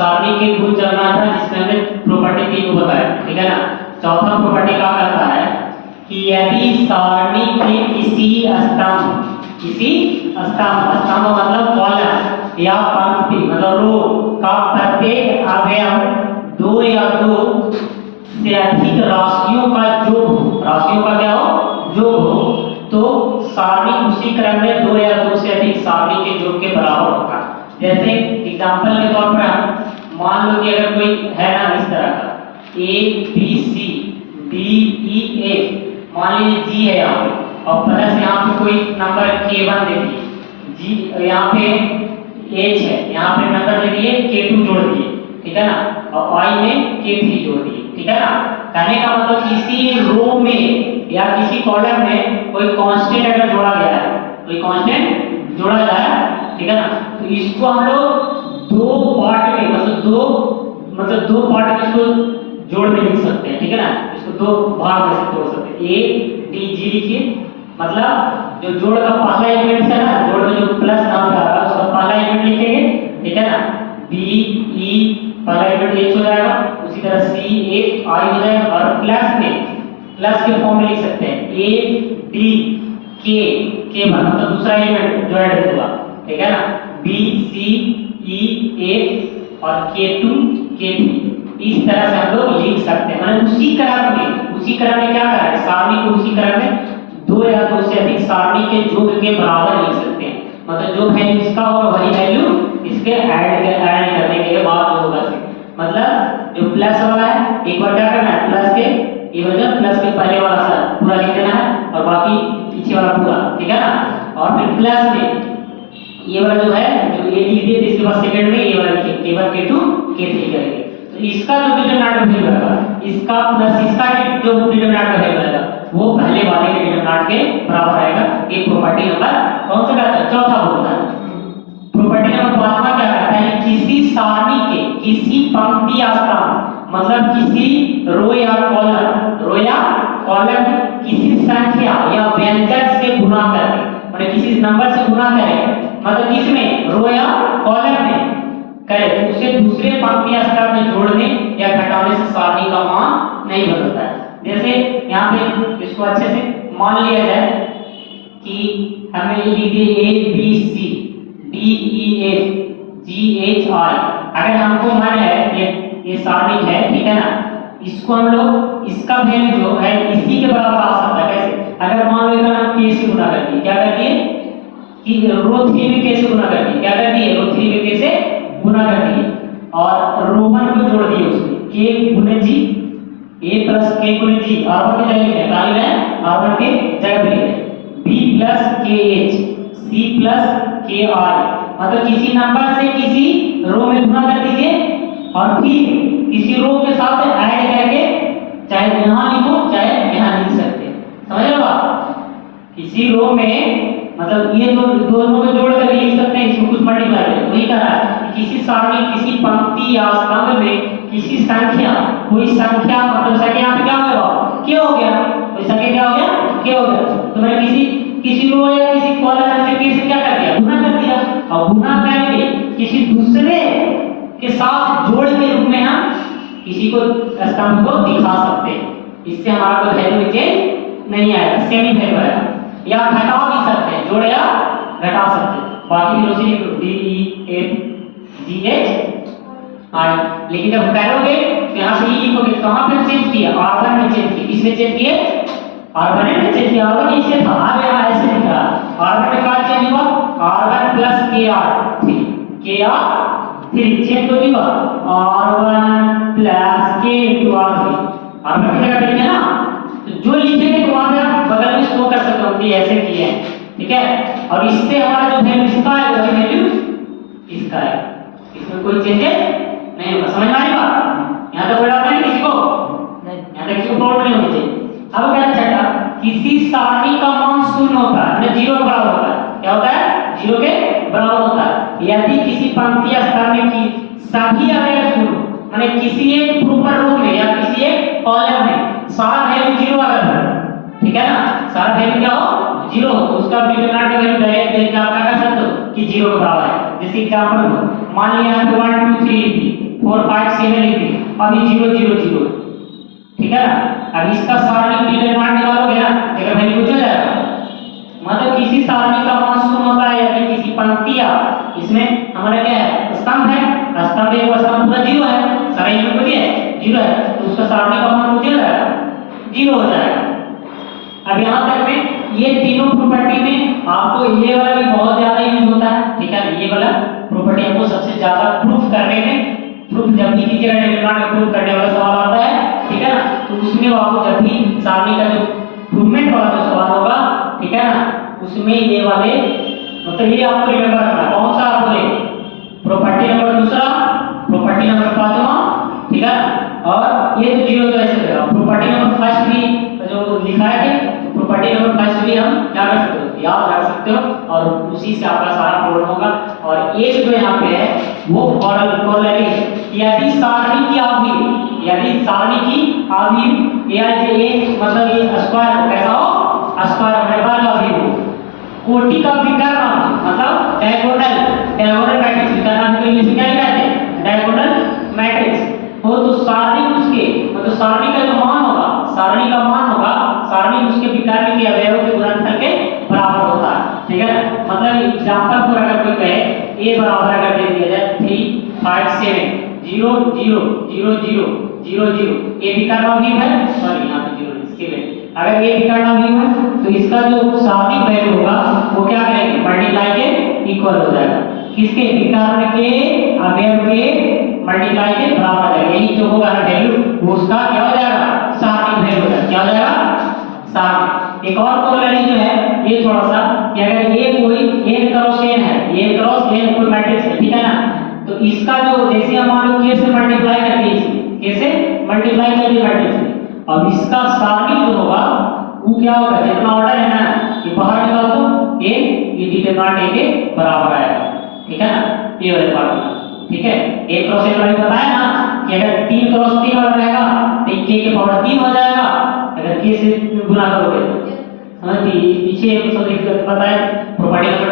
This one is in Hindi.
सारणी के गुण जानना था, जिसमें हमने प्रॉपर्टी 3 को बताया, ठीक है ना। चौथा प्रॉपर्टी क्या कहता है कि यदि सारणी के किसी स्तंभ मतलब कॉलम या पंक्ति मतलब रो का प्रत्येक अवयव 2 या 2 से अधिक राशियों का योग हो, तो सारणी उसी क्रम में 2 या 2 से अधिक सारणी के योग के बराबर होगा। जैसे एग्जांपल के तौर पर मान लो कि अगर कोई है ना इस तरह का A B C D E F, मान लीजिए G है यहाँ पे और प्लस यहाँ पे कोई नंबर K1 दे दिए, G यहाँ पे H है, यहाँ पे नंबर दे दिए K2 जोड़ दिए, ठीक है ना, और I में K3 जोड़ दिए, ठीक है ना। कहने का मतलब किसी रो में या किसी कॉलम में कोई कांस्टेंट अगर जोड़ा गया है, ठीक है ना, तो इसको हम लोग दो पार्ट में इसको जोड़ में लिख सकते हैं, ठीक है ना। इसको दो भाग में से तोड़ सकते हैं। A D G लिखिए, मतलब जो जोड़ का पहला एलिमेंट है ना, जोड़ में जो प्लस नाम का आ रहा है उसका पहला एलिमेंट लिखेंगे, ठीक है ना। B E पहला एलिमेंट H हो जाएगा, उसी तरह C F I हो जाएगा, और प्लस के फॉर्म में लिख सकते हैं A D K मतलब दूसरा एलिमेंट जो ऐड होगा, ठीक है ना। B C E F और K2 K3 इस तरह से हम लोग लिख सकते हैं। मतलब उसी क्रम में क्या कर रहा है, सारणी को उसी क्रम में 2 या 2 से अधिक सारणी के योग के बराबर लिख सकते हैं। मतलब जो वैल्यू इसका होगा वही वैल्यू इसके ऐड करने के बाद जो होगा, मतलब जो प्लस वाला है एक बार क्या करना है, प्लस के पहले वाला सा पूरा लिख देना है और बाकी पीछे वाला पूरा, ठीक है ना। और फिर प्लस में ये वाला जो है जो ए लिख दिए, इसके बाद सेकंड में ये वाला लिखेंगे, K1 K2 K3 करेंगे। तो इसका जो डिटरमिनेंट वैल्यू रहेगा, इसका प्लस इसका जो डिटरमिनेंट वैल्यू रहेगा वो पहले वाले के डिटरमिनेंट के बराबर आएगा। ये प्रॉपर्टी नंबर कौन सा कहता है, चौथा बोलता है। प्रॉपर्टी नंबर 5वां क्या कहता है, किसी सारणी के किसी पंक्ति या स्तंभ मतलब किसी रो या कॉलम किसी संख्या या व्यंजक से गुणा करके, मतलब किसी नंबर से गुणा करें, मतलब किसमें, रो या कॉलम में करे, तो उसे दूसरे पंक्ति या स्तंभ में जोड़ने या घटाने से सारणी का मान नहीं बदलता है। जैसे यहाँ पे इसको अच्छे से मान लिया जाए कि हमें लिख दिए A B C D E F G H I, अगर हमको मान है ये सारणी है, ठीक है ना, इसको हम लोग इसका वैल्यू जो है इसी के बराबर आ सकता है। कैसे, अगर मान लो इसका नाम K से गुणा कर दिए, क्या कर दिए कि रो 3 में K से गुणा कर दिए, क्या कर दिए, रो 3 में K से गुणा कर दिए और रो 1 को जोड़ दिए उसमें K गुने G, A प्लस K गुने G, R1 की जगह लिखे खाली है, R1 की जगह लिखे B plus KH C plus KI, मतलब किसी नंबर से किसी रो में गुणा कर दीजिए और फिर किसी रो के साथ ऐड करके चाहे यहाँ लिखो चाहे यहाँ लिख सकते हैं, समझ रहे हो आप। किसी रो में मतलब ये दोनों में जोड़ कर लिख सकते हैं, इसमें कुछ मल्टीप्लाई करें, वही कह रहा है कि किसी सारणी किसी पंक्ति या स्तंभ में किसी संख्या कोई संख्या मतलब संख्या यहाँ पे क्या होगा, क्या हो गया, कोई संख्या क्या हो गया, क्या हो गया, तो मैंने किसी रो या किसी कॉलम से क्या कर दिया, गुणा कर दिया, और गुणा करके किसी दूसरे के साथ जोड़ के रूप में हम किसी को स्तंभ को दिखा सकते हैं। इससे हमारा कोई वैल्यू चेंज नहीं आएगा, सेम ही वैल्यू आएगा, या घटा भी सकते हैं, जोड़ या घटा सकते हैं। बाकी velocity D E F G H I, लेकिन जब करोगे तो यहाँ पे E लिखोगे, कहाँ पे चेंज किया, R1 में चेंज किया, किसने चेंज किया, R1 ने चेंज किया, R1 इससे था, अब यहाँ ऐसे लिख रहा है, R1 में क्या चेंज हुआ, R1 प्लस KR3 चेंज हो गया, R1 plus K into R3, R1 की जगह पे लिखे ना, तो जो लिखेंगे तो वहां पे आप बगल में शो कर सकते हो कि ऐसे किए हैं, ठीक है। और इससे हमारा जो वैल्यू इसका है वही वैल्यू इसका है, इसमें कोई चेंजेस नहीं होगा। समझ में आई बात, यहाँ तक कोई डाउट नहीं किसी को, यहाँ तक किसी को प्रॉब्लम नहीं होनी चाहिए। अब कहना चाहता किसी सारणी का मान शून्य होता है, मतलब 0 के बराबर होता है, क्या होता है, 0 के बराबर होता है यदि किसी पंक्ति या स्तंभ की सभी अवयव शून्य, माने किसी एक प्रॉपर रो में या किसी एक कॉलम में सारा वैल्यू 0 अगर हो, ठीक है ना, सारा वैल्यू क्या हो, 0 हो, तो उसका डिटरमिनेंट वैल्यू डायरेक्ट देख के आप क्या कर सकते हो कि 0 के बराबर है। जैसे एग्जांपल मान लिया यहाँ पे 1 2 3 लिख दिए, 4 5 7 लिख दी, अभी 0 0 0, ठीक है ना। अब इसका सारणिक डिटरमिनेंट निकालोगे ना, देखो वैल्यू कुछ हो जाएगा। मतलब किसी सारणी का मान शून्य होता है या फिर किसी पंक्ति या इसमें हमारा क्या है, स्तंभ है, स्तंभ एक स्तंभ पूरा 0 है, सारा इनमें कुछ है 0 है, तो उसका सारणी का मान कुछ हो जाएगा, 0 हो जाएगा। अब यहाँ तक में ये तीनों प्रॉपर्टी में आपको ये वाला भी बहुत ज्यादा यूज होता है, ठीक है। ये वाला प्रॉपर्टी आपको सबसे ज्यादा प्रूफ करने में, प्रूफ जब भी कीजिएगा डिटरमिनेंट में प्रूफ करने वाला सवाल आता है, ठीक है ना, तो उसमें वो आपको जब भी सारणी का जो प्रूवमेंट वाला जो सवाल होगा, ठीक है ना, उसमें ये वाले मतलब ये आपको रिमेंबर रखना है। कौन सा आप बोले, प्रॉपर्टी नंबर दूसरा, प्रॉपर्टी नंबर पांचवा, ठीक है। और ये तो 0 तो ऐसे देगा, प्रॉपर्टी नंबर फर्स्ट भी जो लिखा है, प्रॉपर्टी नंबर फर्स्ट भी हम क्या कर सकते हो, याद रख सकते हो, और उसी से आपका सारा प्रॉब्लम होगा। और एक जो यहाँ पे है वो कॉरोलरी, यदि सारणी की अवधि, यदि सारणी की अवधि या ये मतलब ये स्क्वायर कैसा हो, स्क्वायर वर्ग अवधि हो, कोटि का विकर्ण मतलब डायगोनल मैट्रिक्स, विकर्ण को इंग्लिश में क्या कहते हैं, डायगोनल मैट्रिक्स हो, तो सारणी उसके मतलब सारणी का जो मान होगा, सारणी का मान होगा, सारणी उसके विकर्ण के अवयव के गुणनफल के बराबर होता है, ठीक है। मतलब एग्जांपल पर अगर कोई कहे a बराबर अगर दे दिया जाए 3 5 7 0 0 0 0 0 0, ये विकर्ण अवयव है, सॉरी यहाँ पे 0 इसके लिए, अगर ये विकर्ण अवयव है तो इसका जो सारणिक वैल्यू होगा वो क्या करेंगे, मल्टीप्लाई के इक्वल हो जाएगा, किसके, विकर्ण के अवयव के मल्टीप्लाई के बराबर हो जाएगा, यही जो होगा ना वैल्यू वो उसका क्या हो जाएगा, सारणिक वैल्यू हो जाएगा, क्या हो जाएगा, सारणिक। एक और कॉरोलरी जो है ये थोड़ा सा कि अगर ये कोई n क्रॉस n है, n क्रॉस n कोई मैट्रिक्स है, ठीक है ना, तो इसका जो जैसे हम मान लो k से मल्टीप्लाई कर दिए, k से मल्टीप्लाई कर दिए मैट्रिक्स, अब इसका सारणिक जो होगा वो क्या होगा, जितना ऑर्डर है ना ये बाहर निकाल दो, a ये डिटरमिनेंट a के बराबर आएगा, ठीक है ना, ये वाला पार्ट, ठीक है। a क्रॉस n वाला बताया ना कि अगर 3 क्रॉस 3 वाला रहेगा तो k के पावर 3 हो जाएगा, अगर k से गुना करोगे, समझ पीछे सब बताया प्रॉपर्टी नंबर